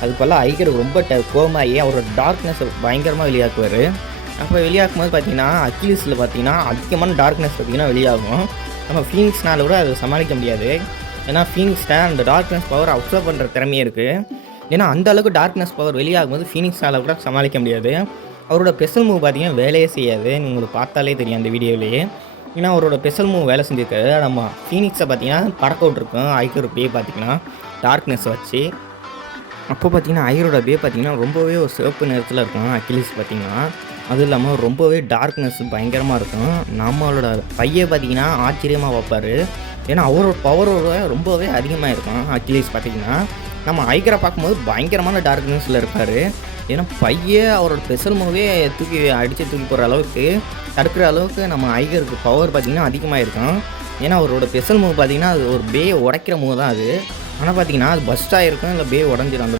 அதுக்கு பதிலா ஐகருக்கு ரொம்ப கோவமாகி அவரோட டார்க்னஸ் பயங்கரமாக வெளியாக்குவார். அப்போ வெளியாக்கும்போது பார்த்தீங்கன்னா, அக்கிலிஸில் பார்த்தீங்கன்னா அதிகமான டார்க்னஸ் பார்த்தீங்கன்னா வெளியாகும். நம்ம ஃபீனிக்ஸ்னால கூட அதை சமாளிக்க முடியாது. ஏன்னா ஃபீனிக்ஸ்ட்ட அந்த டார்க்னஸ் பவர் அப்சர்வ் பண்ணுற திறமையே இருக்குது. ஏன்னா அந்த அளவுக்கு டார்க்னஸ் பவர் வெளியாகும்போது ஃபீனிக்ஸ்னால கூட சமாளிக்க முடியாது. அவரோட ஸ்பெஷல் மூவ் பார்த்தீங்கன்னா வேலையே செய்யாது. உங்களுக்கு பார்த்தாலே தெரியும் அந்த வீடியோவிலேயே. ஏன்னா அவரோட ஸ்பெஷல் மூவ் வேலை செஞ்சுருக்காரு. நம்ம ஃபீனிக்ஸை பார்த்தீங்கன்னா பறக்க விட்ருக்கோம் ஐகர் அப்படியே பார்த்தீங்கன்னா டார்க்னஸ் வச்சு. அப்போ பார்த்தீங்கன்னா ஐகரோட அப்படியே பார்த்தீங்கன்னா ரொம்பவே ஒரு சிவப்பு நிறத்தில் இருக்கும் அக்கிலிஸ் பார்த்தீங்கன்னா. அதுவும் இல்லாமல் ரொம்பவே டார்க்னஸ் பயங்கரமாக இருக்கும். நம்மளோட பையன் பார்த்தீங்கன்னா ஆச்சரியமாக வைப்பார். ஏன்னா அவரோட பவரோட ரொம்பவே அதிகமாக இருக்கும் அக்கிலிஸ் பார்த்தீங்கன்னா. நம்ம ஐகரை பார்க்கும்போது பயங்கரமான டார்க்னஸில் இருப்பார். ஏன்னா பையன் அவரோட ஸ்பெஷல் மூவே தூக்கி போடுற அளவுக்கு தடுக்கிற அளவுக்கு நம்ம ஐகருக்கு பவர் பார்த்திங்கன்னா அதிகமாக இருக்கும். ஏன்னா அவரோட ஸ்பெஷல் மூவ் பார்த்திங்கன்னா அது ஒரு பேயை உடைக்கிற மூவ் தான் அது. ஆனால் பார்த்திங்கன்னா அது பஸ்ட்டாக இருக்கும், இல்லை பே உடஞ்சிடும். அந்த